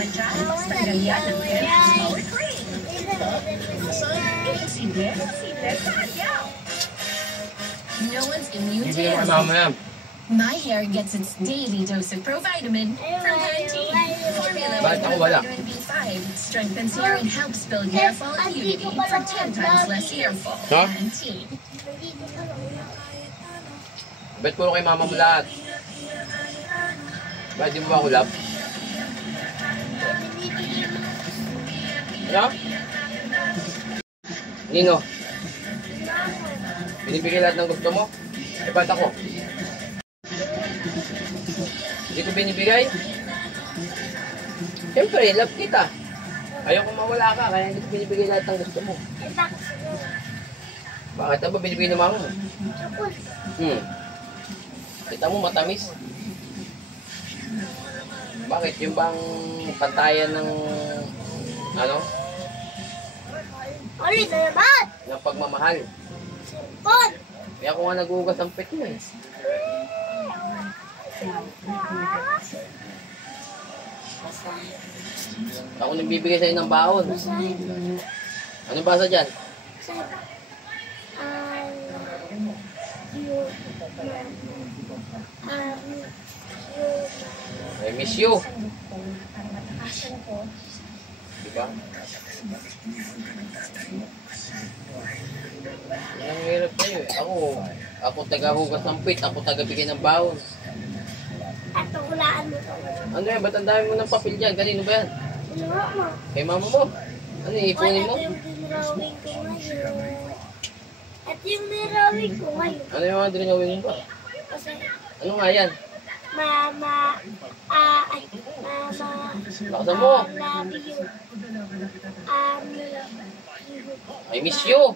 Pagmantsahan, tanggalyan ng Kellogg's Power Cream. Sige, tayo. No one's immune to hair. My hair gets its daily dose of Provitamin from Pantene. Formula with Provitamin B5 strengthens hair and helps build hair fall immunity for 10 times less hair fall. Pantene. Bet puro kay mama mo lahat. Bakit di mo ba kulap? Ano? Nino? Binibigay lahat ng gusto mo? E ba't ako? Hindi ko binibigay? Siyempre, love kita. Ayaw ko mawala ka, kaya hindi ko binibigay lahat ng gusto mo. Bakit? Ano ba binibigay ng mama mo? Kita mo matamis. Bakit? Yung bang pantayan ng ano? Ulit na naman! Ng pagmamahal. Kon! Kaya ko nga nag-uugas ang pet mo eh. Ako nagbibigay sa'yo ng baon. Anong basa dyan? I miss you. Diba? Ang hirap tayo eh. Ako taga-hugas ng pit, ako taga-bigay ng baon. At hulaan mo to. Ano yan? Ba't ang dami mo ng papel dyan? Kanino ba yan? Mama. Kay mama mo? Ano yung ipunin mo? Ito yung dinrawing ko ngayon. Ito yung dinrawing ko ngayon. Ano yung mga dinrawing mo ba? Kasi, Ano nga yan? Mama, Mama, Lakasan mo. love you. I miss you.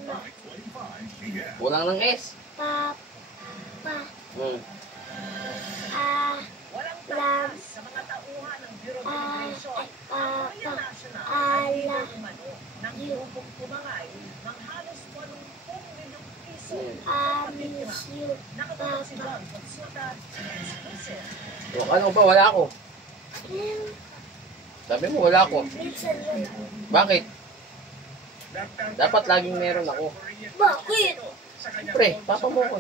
Kulang ng S. Papa, Hmm. Papa, miss you, Papa. Ano ba? Wala ako. Sabi mo, wala ako. Minsan lang. Bakit? Dapat laging meron ako. Bakit? Siyempre, papa mo ko.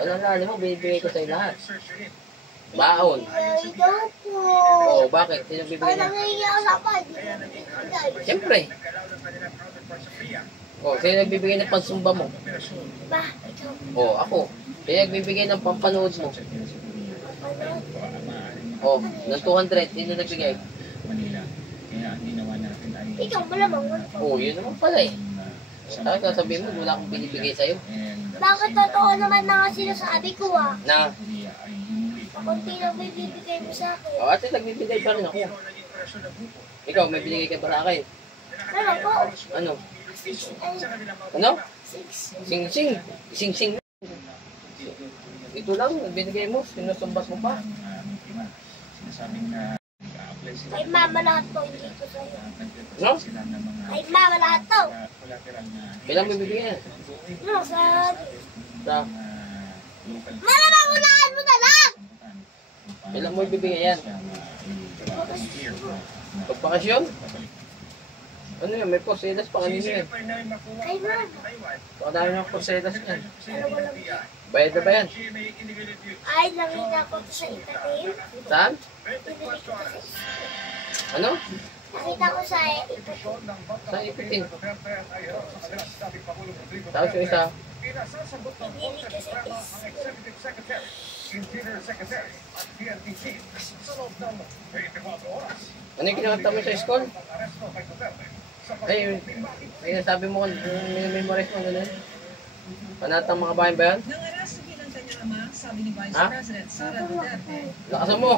Alala mo, bibigay ko sa'yo lahat. Baon. Ikaw po. Oo, bakit? Sino bibigay na? Nangingi ako sa pa, di mo bibigay. Siyempre. Oo, sino nagbibigay ng pansumba mo? Ba, ikaw. Oo, ako. Sino nagbibigay ng pampanood mo? Oo, ng 200. Sino nagbigay? Ikaw malamang. Oo, yun naman pala eh. Bakit sasabihin mo, wala akong binibigay sa'yo? Bakit totoo naman na nga sinasabi ko ah? Na, Kunti lang may bibigay mo sa akin. ate, nagbibigay pa rin ako. Ikaw, may binigay ka pa sa akin. Ano po? Ano? Ay, Ano? 6. Sing-sing. Sing-sing. Ito lang, nagbinigay mo. Sinusumbat mo pa. Ay mama lahat to, hindi ko sa'yo. No? Ay mama lahat to. Kailan mo bibigyan? No, sa... Sa, Malamang unahan mo na lang! kailan mo ibibigay yan? Pagpakasyon? Ano yan? May porsedas pa kanina yan. Ay mama. Pakadami ng porsedas yan. Ano walang... Bayad na ba yan? Ay, nangina ko to sa itatim. Saan? Pinili ko to sa... Ano? Nakita ko sa itatim. Sa ipitin. Tapos yung isa. Pinili ko sa Ano yung kinakanta mo sa school? Ay, may nasabi mo kung memorize mo gano'n. Panatang mga bayan ba yan? Nangaras bilang kanyang ama, sabi ni Vice Ha? President Sara Duterte. Lakasan mo.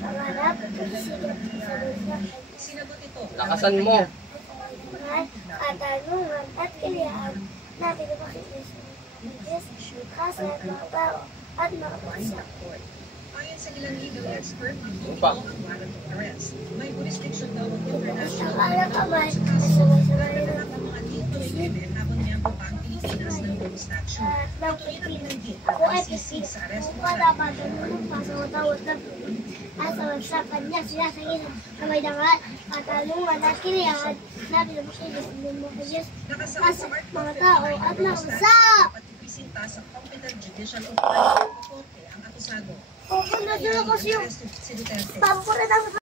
Pangarap, sigat sa lusa. Sinagot ito. Lakasan mo. Katanungan at kailangan natin na makikita kasi at mga tao at mga bansa. Ayon sa ilang legal expert, hindi Pa. ito ang warrant of arrest. May jurisdiction daw ang international Akala ka ba, sa sabay-sabay ng mga dito krimen habang niyang bokante itinas ng gold statue. Pinagigit Ako ang ay ICC sa arresto kung dapat tulungan pa sa utawad na asawag sa kanya sinasagin na may dangal katalungan at kiniyangan na pinapakilis ng mga Diyos sa mga tao at nausap. Patipisita sa competent judicial authority ang akusado. Kung nandun ako siya, Si Duterte. papulit ang